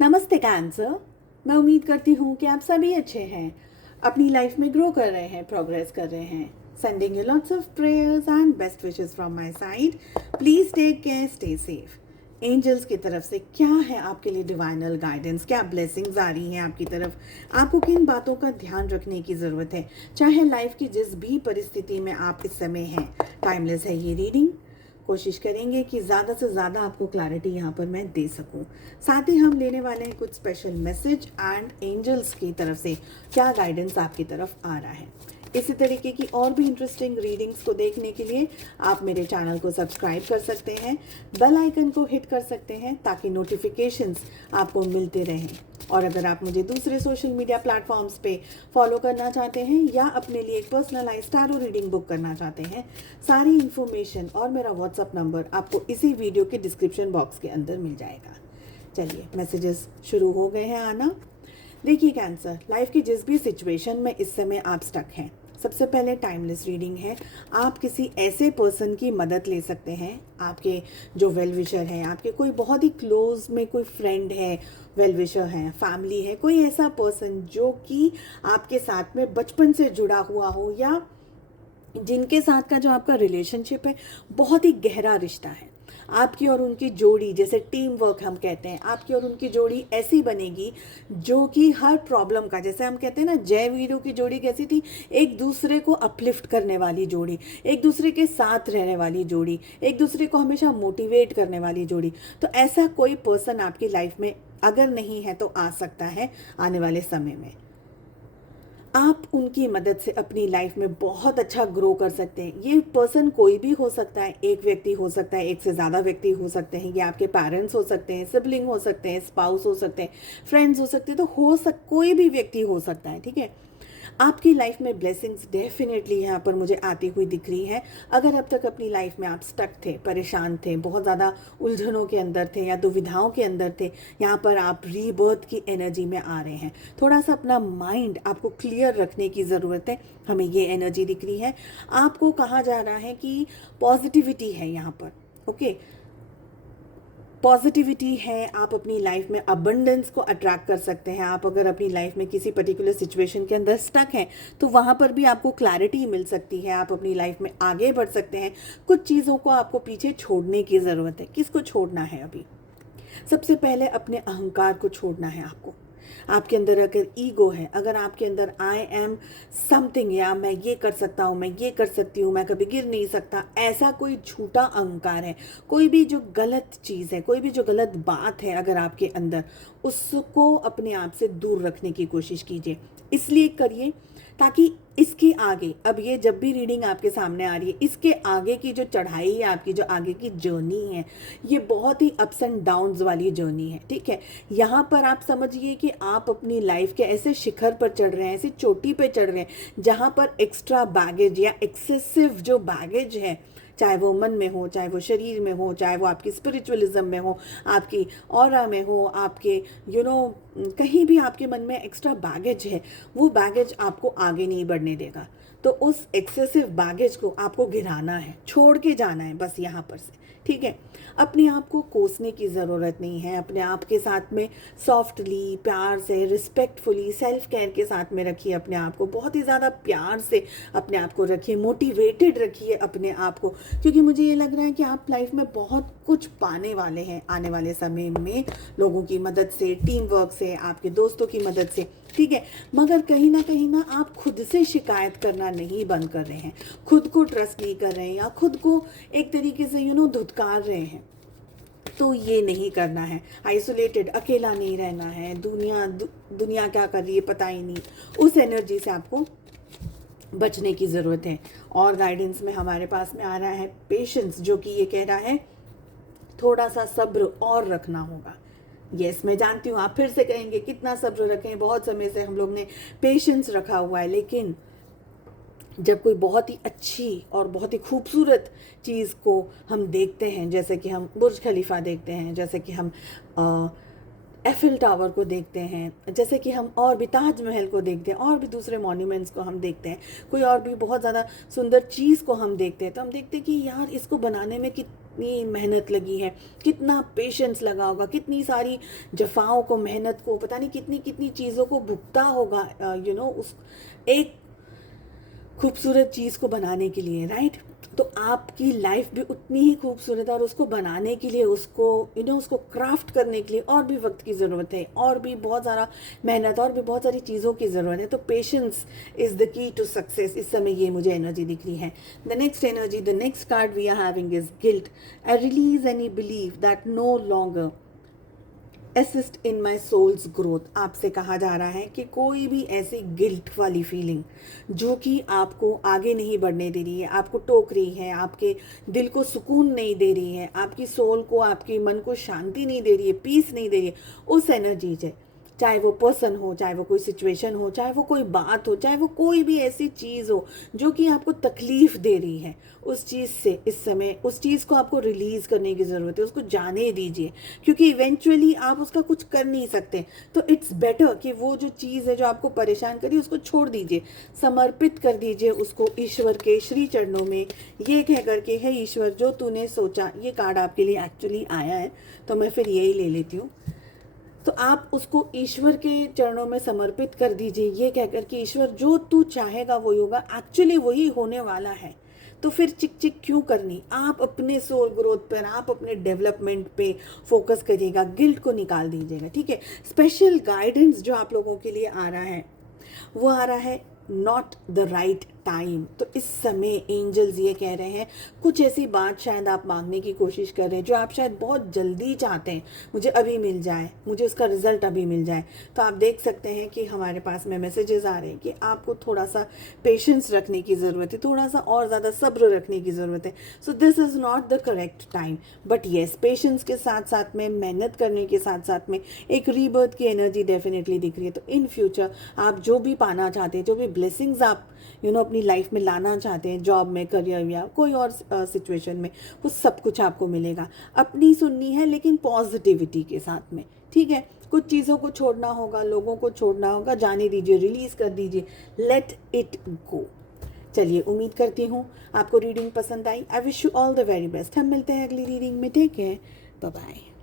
नमस्ते कैंसर। मैं उम्मीद करती हूँ कि आप सभी अच्छे हैं, अपनी लाइफ में ग्रो कर रहे हैं, प्रोग्रेस कर रहे हैं। Sending you lots of prayers and best wishes from my side. Please take care, stay safe. Angels की तरफ से क्या है आपके लिए डिवाइनल गाइडेंस, क्या ब्लेसिंग्स आ रही हैं आपकी तरफ, आपको किन बातों का ध्यान रखने की ज़रूरत है, चाहे लाइफ की जिस भी परिस्थिति में आप इस समय हैं। टाइमलेस है ये रीडिंग। कोशिश करेंगे कि ज़्यादा से ज़्यादा आपको क्लैरिटी यहाँ पर मैं दे सकूँ। साथ ही हम लेने वाले हैं कुछ स्पेशल मैसेज एंड एंजल्स की तरफ से क्या गाइडेंस आपकी तरफ आ रहा है। इसी तरीके की और भी इंटरेस्टिंग रीडिंग्स को देखने के लिए आप मेरे चैनल को सब्सक्राइब कर सकते हैं, बेल आइकन को हिट कर सकते हैं ताकि नोटिफिकेशंस आपको मिलते रहें। और अगर आप मुझे दूसरे सोशल मीडिया प्लेटफॉर्म्स पे फॉलो करना चाहते हैं या अपने लिए एक पर्सनलाइज टैरो रीडिंग बुक करना चाहते हैं, सारी इन्फॉर्मेशन और मेरा व्हाट्सअप नंबर आपको इसी वीडियो के डिस्क्रिप्शन बॉक्स के अंदर मिल जाएगा। चलिए, मैसेजेस शुरू हो गए हैं आना। देखिए कैंसर, लाइफ की जिस भी सिचुएशन में इस समय आप स्टक हैं, सबसे पहले टाइमलेस रीडिंग है। आप किसी ऐसे पर्सन की मदद ले सकते हैं, आपके जो वेल विशर हैं, आपके कोई बहुत ही क्लोज में कोई फ्रेंड है, वेल विशर है, फैमिली है, कोई ऐसा पर्सन जो कि आपके साथ में बचपन से जुड़ा हुआ हो या जिनके साथ का जो आपका रिलेशनशिप है बहुत ही गहरा रिश्ता है। आपकी और उनकी जोड़ी, जैसे टीम वर्क हम कहते हैं, आपकी और उनकी जोड़ी ऐसी बनेगी जो कि हर प्रॉब्लम का, जैसे हम कहते हैं ना, जय वीरू की जोड़ी कैसी थी, एक दूसरे को अपलिफ्ट करने वाली जोड़ी, एक दूसरे के साथ रहने वाली जोड़ी, एक दूसरे को हमेशा मोटिवेट करने वाली जोड़ी। तो ऐसा कोई पर्सन आपकी लाइफ में अगर नहीं है तो आ सकता है आने वाले समय में। आप उनकी मदद से अपनी लाइफ में बहुत अच्छा ग्रो कर सकते हैं। ये पर्सन कोई भी हो सकता है, एक व्यक्ति हो सकता है, एक से ज़्यादा व्यक्ति हो सकते हैं, ये आपके पेरेंट्स हो सकते हैं, सिबलिंग हो सकते हैं, स्पाउस हो सकते हैं, फ्रेंड्स हो सकते हैं, तो कोई भी व्यक्ति हो सकता है। ठीक है, आपकी लाइफ में ब्लेसिंग्स डेफिनेटली यहाँ पर मुझे आती हुई दिख रही है। अगर अब तक अपनी लाइफ में आप स्टक थे, परेशान थे, बहुत ज़्यादा उलझनों के अंदर थे या दुविधाओं के अंदर थे, यहाँ पर आप रीबर्थ की एनर्जी में आ रहे हैं। थोड़ा सा अपना माइंड आपको क्लियर रखने की ज़रूरत है, हमें ये एनर्जी दिख रही है। आपको कहा जा रहा है कि पॉजिटिविटी है यहाँ पर। ओके, पॉजिटिविटी है, आप अपनी लाइफ में अबंडेंस को अट्रैक्ट कर सकते हैं। आप अगर अपनी लाइफ में किसी पर्टिकुलर सिचुएशन के अंदर स्टक हैं तो वहाँ पर भी आपको क्लैरिटी मिल सकती है, आप अपनी लाइफ में आगे बढ़ सकते हैं। कुछ चीज़ों को आपको पीछे छोड़ने की ज़रूरत है। किसको छोड़ना है? अभी सबसे पहले अपने अहंकार को छोड़ना है आपको। आपके अंदर अगर ईगो है, अगर आपके अंदर आई एम समथिंग, या मैं ये कर सकता हूँ, मैं ये कर सकती हूँ, मैं कभी गिर नहीं सकता, ऐसा कोई झूठा अहंकार है, कोई भी जो गलत चीज़ है, कोई भी जो गलत बात है अगर आपके अंदर, उसको अपने आप से दूर रखने की कोशिश कीजिए। इसलिए करिए ताकि इसके आगे, अब ये जब भी रीडिंग आपके सामने आ रही है, इसके आगे की जो चढ़ाई है, आपकी जो आगे की जर्नी है, ये बहुत ही अप्स एंड डाउन्स वाली जर्नी है। ठीक है, यहाँ पर आप समझिए कि आप अपनी लाइफ के ऐसे शिखर पर चढ़ रहे हैं, ऐसी चोटी पे चढ़ रहे हैं जहाँ पर एक्स्ट्रा बैगेज या एक्सेसिव जो बैगेज है, चाहे वो मन में हो, चाहे वो शरीर में हो, चाहे वो आपकी स्पिरिचुअलिज्म में हो, आपकी ऑरा में हो, आपके कहीं भी आपके मन में एक्स्ट्रा बैगेज है, वो बैगेज आपको आगे नहीं बढ़ने देगा। तो उस एक्सेसिव बैगेज को आपको गिराना है, छोड़ के जाना है बस यहाँ पर से। ठीक है, अपने आप को कोसने की ज़रूरत नहीं है। अपने आप के साथ में सॉफ्टली, प्यार से, रिस्पेक्टफुली, सेल्फ केयर के साथ में रखिए अपने आप को, बहुत ही ज़्यादा प्यार से अपने आप को रखिए, मोटिवेटेड रखिए अपने आप को, क्योंकि मुझे ये लग रहा है कि आप लाइफ में बहुत कुछ पाने वाले हैं आने वाले समय में, लोगों की मदद से, टीम वर्क से, आपके दोस्तों की मदद से। ठीक है, मगर कहीं ना आप खुद से शिकायत करना नहीं बंद कर रहे हैं, खुद को ट्रस्ट नहीं कर रहे हैं, या खुद को एक तरीके से धुतकार रहे हैं। तो ये नहीं करना है। आइसोलेटेड, अकेला नहीं रहना है, दुनिया क्या कर रही है पता ही नहीं, उस एनर्जी से आपको बचने की ज़रूरत है। और गाइडेंस में हमारे पास में आ रहा है पेशेंस, जो कि ये कह रहा है थोड़ा सा सब्र और रखना होगा। यस, मैं जानती हूँ आप फिर से कहेंगे कितना सब्र रखें, बहुत समय से हम लोग ने पेशेंस रखा हुआ है, लेकिन जब कोई बहुत ही अच्छी और बहुत ही खूबसूरत चीज़ को हम देखते हैं, जैसे कि हम बुर्ज खलीफा देखते हैं, जैसे कि हम एफिल टावर को देखते हैं, जैसे कि हम और भी ताजमहल को देखते हैं, और भी दूसरे मॉन्यूमेंट्स को हम देखते हैं, कोई और भी बहुत ज़्यादा सुंदर चीज़ को हम देखते हैं, तो हम देखते हैं कि यार इसको बनाने में कितनी मेहनत लगी है, कितना पेशेंस लगा होगा, कितनी सारी जफाओं को, मेहनत को, पता नहीं कितनी कितनी चीज़ों को भुगता होगा उस एक खूबसूरत चीज़ को बनाने के लिए, राइट। तो आपकी लाइफ भी उतनी ही खूबसूरत है, और उसको बनाने के लिए, उसको उसको क्राफ्ट करने के लिए और भी वक्त की ज़रूरत है, और भी बहुत सारा मेहनत, और भी बहुत सारी चीज़ों की ज़रूरत है। तो patience is the key to success. इस समय ये मुझे एनर्जी दिख रही है। The next energy, the next card we are having is guilt. I release any believe that no longer assist in my soul's growth. आपसे कहा जा रहा है कि कोई भी ऐसी गिल्ट वाली फीलिंग जो कि आपको आगे नहीं बढ़ने दे रही है, आपको टोक रही है, आपके दिल को सुकून नहीं दे रही है, आपकी सोल को, आपके मन को शांति नहीं दे रही है, पीस नहीं दे रही है, उस एनर्जी से, चाहे वो पर्सन हो, चाहे वो कोई सिचुएशन हो, चाहे वो कोई बात हो, चाहे वो कोई भी ऐसी चीज़ हो जो कि आपको तकलीफ़ दे रही है, उस चीज़ से इस समय उस चीज़ को आपको रिलीज़ करने की ज़रूरत है। उसको जाने दीजिए, क्योंकि इवेंचुअली आप उसका कुछ कर नहीं सकते। तो इट्स बेटर कि वो जो चीज़ है जो आपको परेशान करी, उसको छोड़ दीजिए, समर्पित कर दीजिए उसको ईश्वर के श्री चरणों में, ये कह करके, है ईश्वर, जो तूने सोचा। ये कार्ड आपके लिए एक्चुअली आया है, तो मैं फिर यही ले लेती हूँ। तो आप उसको ईश्वर के चरणों में समर्पित कर दीजिए, ये कहकर कि ईश्वर, जो तू चाहेगा वही होगा, एक्चुअली वही होने वाला है। तो फिर चिक चिक क्यों करनी। आप अपने सोल ग्रोथ पर, आप अपने डेवलपमेंट पे फोकस करिएगा, गिल्ट को निकाल दीजिएगा, ठीक है। स्पेशल गाइडेंस जो आप लोगों के लिए आ रहा है, वो आ रहा है नॉट द राइट टाइम। तो इस समय एंजल्स ये कह रहे हैं, कुछ ऐसी बात शायद आप मांगने की कोशिश कर रहे हैं जो आप शायद बहुत जल्दी चाहते हैं, मुझे अभी मिल जाए, मुझे उसका रिजल्ट अभी मिल जाए। तो आप देख सकते हैं कि हमारे पास में मैसेजेस आ रहे हैं कि आपको थोड़ा सा पेशेंस रखने की ज़रूरत है, थोड़ा सा और ज़्यादा सब्र रखने की ज़रूरत है। So this is not the correct time, but yes, patience के साथ साथ में, मेहनत करने के साथ साथ में एक रीबर्थ की एनर्जी डेफिनेटली दिख रही है। तो इन फ्यूचर आप जो भी पाना चाहते हैं, जो भी ब्लेसिंग्स आप अपनी लाइफ में लाना चाहते हैं, जॉब में, करियर या कोई और सिचुएशन में, वो सब कुछ आपको मिलेगा। अपनी सुननी है लेकिन पॉजिटिविटी के साथ में, ठीक है। कुछ चीज़ों को छोड़ना होगा, लोगों को छोड़ना होगा, जाने दीजिए, रिलीज कर दीजिए, लेट इट गो। चलिए, उम्मीद करती हूँ आपको रीडिंग पसंद आई। I wish you all the very best. हम मिलते हैं अगली रीडिंग में। Take care, bye bye.